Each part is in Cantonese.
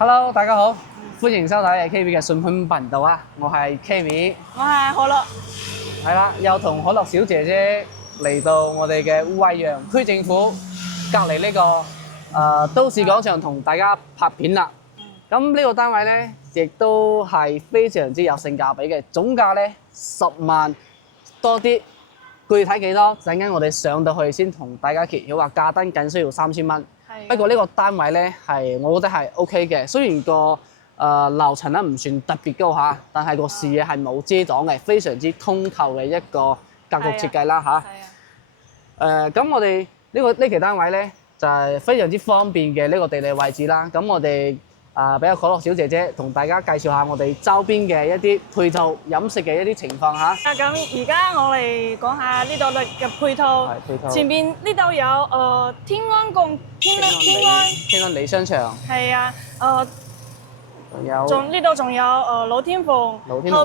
Hello，大家好，歡迎收睇 KV 嘅順風頻道啊！我係 KV，我係可樂，係啦，又同可樂小姐姐嚟到我哋嘅惠陽區政府隔離呢個都市廣場同大家拍片啦。咁呢個單位咧，亦都係非常之有性價比嘅，總價咧10萬多啲，具體幾多？陣間我哋上到去先同大家揭曉話價單僅需要3000蚊。不過呢個單位咧係，我覺得係 OK 嘅。雖然個樓層咧唔算特別高嚇，但係個視野係冇遮擋嘅，非常之通透嘅一個格局設計啦嚇。咁我哋呢期單位咧就係非常之方便嘅呢個地理位置啦。咁我哋俾阿可樂小姐姐同大家介紹下我哋周邊嘅一啲配套飲食嘅一啲情況嚇。咁而家我嚟講下呢度嘅配套。前邊呢度有天安里商場。係啊，呢度仲有老天鳳。後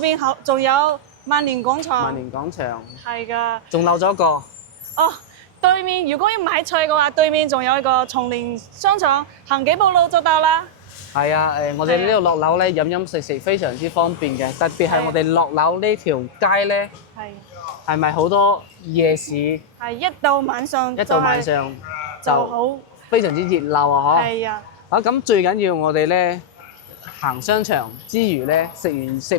邊仲有萬年廣場。萬年廣場。係㗎。仲漏咗一個。哦，對面如果要買菜嘅話，對面仲有一個松聯商場，行幾步路就到啦。係啊，我哋呢度落樓咧飲食非常之方便嘅，特別係我哋落樓呢條街咧，係咪好多夜市？係一到晚上就好非常之熱鬧啊！嗬。係啊。咁最緊要我哋咧行商場之餘咧，食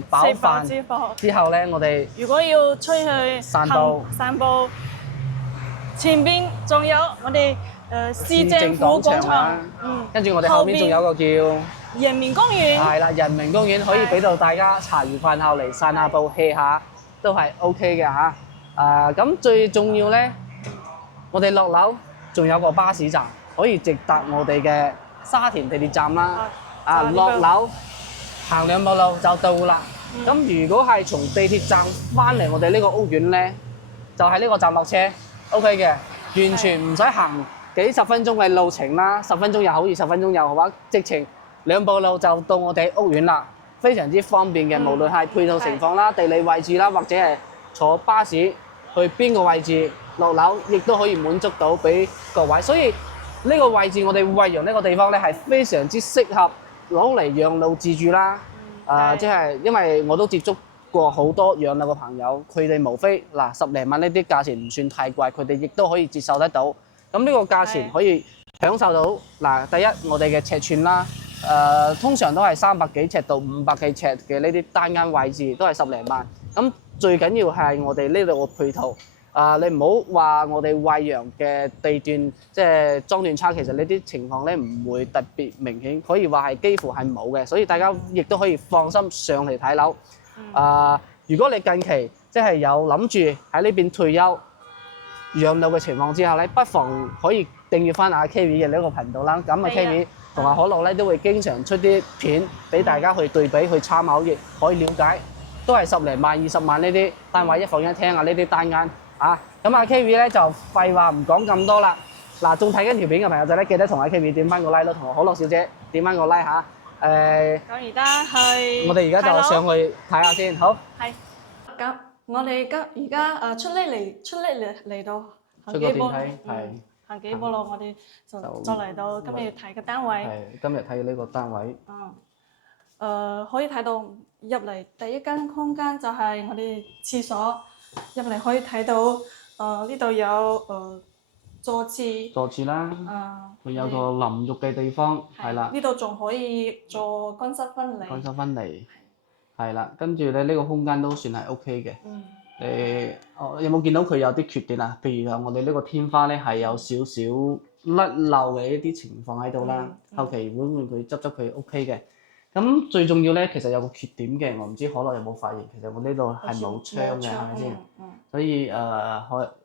飽飯之後咧，我哋如果要出去散步，前邊仲有我哋市政府廣場，跟住我哋後邊仲有個叫人民公園。係啦，人民公園可以俾到大家茶餘飯後嚟散下步 hea 下，都係 OK 嘅嚇。咁最重要咧，我哋落樓仲有個巴士站，可以直達我哋嘅沙田地鐵站啦。落樓行2步路就到啦。咁如果係從地鐵站翻嚟我哋呢個屋苑咧，就係呢個站落車 OK 嘅，完全唔使行幾十分鐘嘅路程啦，10分鐘又好，20分鐘又好話，直情2步路就到我哋屋苑啦，非常之方便嘅。無論係配套情況啦、地理位置啦，或者係坐巴士去邊個位置落樓，亦都可以滿足到俾各位。所以呢個位置我哋惠陽呢個地方咧係非常之適合攞嚟養老自住啦。即係因為我都接觸過好多養老嘅朋友，佢哋無非10零萬呢啲價錢唔算太貴，佢哋亦都可以接受得到。咁呢個價錢可以享受到第一我哋嘅尺寸啦，通常都係300幾尺到500幾尺嘅呢啲單間位置都係10零萬。咁最緊要係我哋呢度嘅配套。你唔好話我哋惠陽嘅地段即係裝段差，其實呢啲情況咧唔會特別明顯，可以話係幾乎係冇嘅，所以大家亦都可以放心上嚟睇樓。如果你近期即係有諗住喺呢邊退休養老嘅情況之下咧，不妨可以訂閱翻阿 KV 嘅呢個頻道啦。咁阿 KV 同阿可樂咧都會經常出啲片俾大家去對比去參考，亦可以了解，都係10零萬、20萬呢啲單位，一房一廳啊呢啲單間。咁阿 KV 咧就廢話唔講咁多啦。仲睇緊條片嘅朋友仔咧，記得同阿 KV 點翻個 like 咯，同可樂小姐點翻個 like 嚇。咁而家係我哋而家就上去睇下先，好。係。咁我哋而家出嚟嚟到行幾步路，行幾步路我哋就嚟到今日睇嘅單位。係今日睇呢個單位。可以睇到入嚟第一間空間就係我哋廁所。入嚟可以睇到，呢度有坐廁啦，佢有個淋浴嘅地方，係啦。呢度仲可以做乾濕分離。係啦，跟住咧呢個空間都算係 OK 嘅。有冇見到佢有啲缺點啊？譬如我哋呢個天花咧係有少少甩漏嘅一啲情況喺度啦，後期會佢執佢 OK 嘅。咁最重要咧，其實有個缺點嘅，我唔知可樂有冇發現，其實我呢度係冇窗嘅，係咪先？所以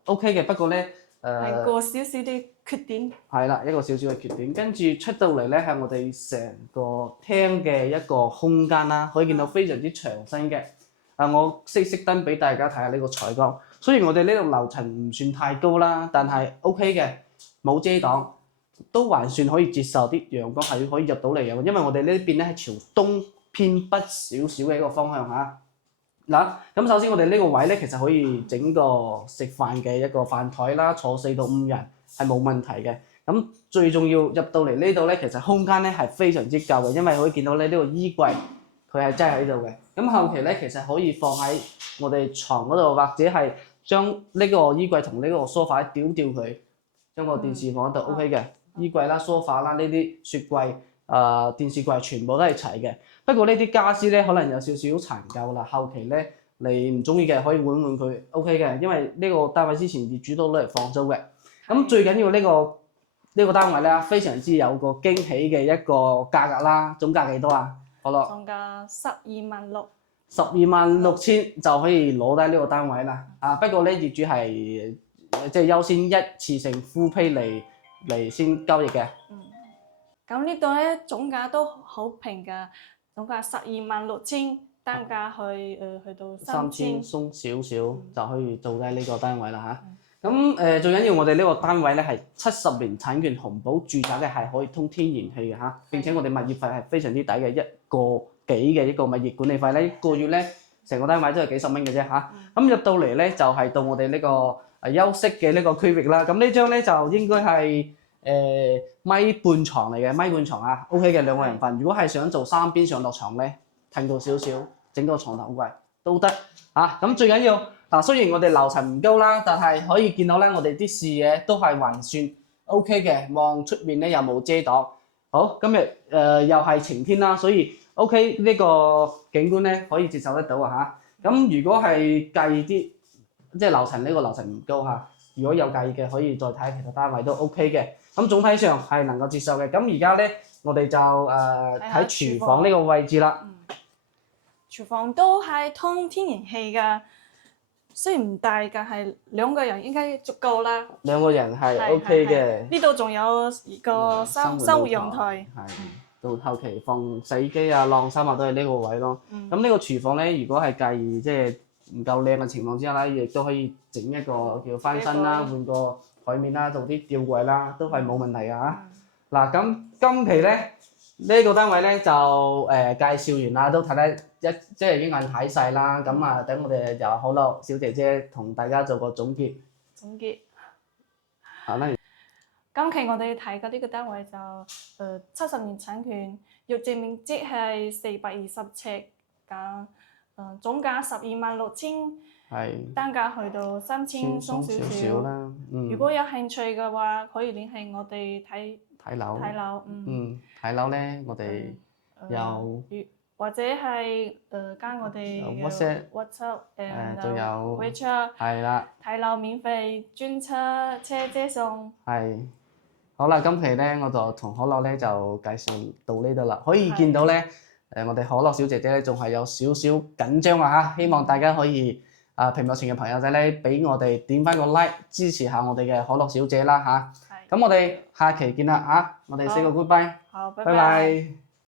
OK 嘅，不過咧係個少少啲缺點。係啦，一個少少嘅缺點。跟住出到嚟咧，係我哋成個廳嘅一個空間啦，可以見到非常之長身嘅。我熄燈俾大家睇下呢個採光。雖然我哋呢度樓層唔算太高啦，但係 OK 嘅，冇遮擋。都還算可以接受，啲陽光係可以入到嚟嘅，因為我哋呢邊咧係朝東偏北少少嘅一個方向嚇。咁首先我哋呢個位咧，其實可以整個食飯嘅一個飯台啦，坐4到5人係冇問題嘅。咁最重要入到嚟呢度咧，其實空間咧係非常之夠嘅，因為可以見到咧呢個衣櫃佢係真係喺度嘅。咁後期咧其實可以放喺我哋床嗰度，或者係將呢個衣櫃同呢個梳化吊佢，將個電視放喺度 OK 嘅。衣櫃啦、梳化啦、呢啲雪櫃、電視櫃全部都係齊嘅。不過呢啲家私咧可能有少少殘舊啦，後期咧你唔中意嘅可以換佢 OK 嘅，因為呢個單位之前業主都攞嚟放租嘅。咁最緊要呢個單位咧，非常之有個驚喜嘅一個價格啦，總價幾多啊？好咯，總價126000。126000就可以攞低呢個單位啦。不過咧業主係即係優先一次性full pay嚟先交易嘅。咁呢度咧總價都好平㗎，總價126000，單價去到3000，鬆少少就可以做低呢個單位啦嚇。咁最緊要我哋呢個單位咧係70年產權紅保注冊嘅，係可以通天然氣嘅嚇，並且我哋物業費係非常之抵嘅，1個幾嘅一個物業管理費咧，一個月咧成個單位都係幾十蚊嘅啫嚇。咁入到嚟咧就係到我哋呢個休息嘅呢個區域啦。咁呢張咧就應該係米半床嚟嘅，米半床啊 OK 嘅2個人瞓。如果係想做3邊上落床咧，褪到少少，整個床頭櫃都得嚇。咁最緊要雖然我哋樓層唔高啦，但係可以見到咧，我哋啲視野都係還算 OK 嘅，望出面咧又冇遮擋。好，今日又係晴天啦，所以 OK 呢個景觀咧可以接受得到啊嚇。咁如果係介意啲，即係樓層呢個樓層唔高嚇，如果有介意嘅可以再睇其他單位都 OK 嘅。咁總體上係能夠接受嘅。咁而家咧我哋就睇廚房呢個位置啦。廚房都係通天然氣㗎。雖然唔大，但係2個人應該足夠啦。2個人係 OK 嘅。呢度仲有一個生活陽台。係，到後期放洗衣機啊、晾衫啊都係呢個位咯。咁呢個廚房咧，如果係介意即係唔夠靚嘅情況之下咧，亦都可以整一個叫翻新啦，換個台面啦，做啲吊櫃啦，都係冇問題㗎嚇。嗱，咁今期咧呢個單位咧就介紹完啦，都睇得即係已經眼睇晒啦。咁等我哋由可樂小姐姐同大家做個總結。好啦。今期我哋睇嘅呢個單位就70年產權，肉地面積係420尺，咁總價126000，單價去到3000鬆少少啦。如果有興趣嘅話，可以聯繫我哋睇樓。睇樓咧，我哋有或者係加我哋 WhatsApp 仲有 WeChat， 係啦，睇樓免費專車接送。係。好啦，今期咧我就同可樂咧就介紹到呢度啦。可以見到咧我哋可樂小姐姐咧仲係有少少緊張啊嚇，希望大家可以屏幕前嘅朋友仔咧俾我哋點翻個 like 支持下我哋嘅可樂小姐啦嚇。咁我哋下期見啦嚇，我哋 say 個 goodbye。好，拜拜。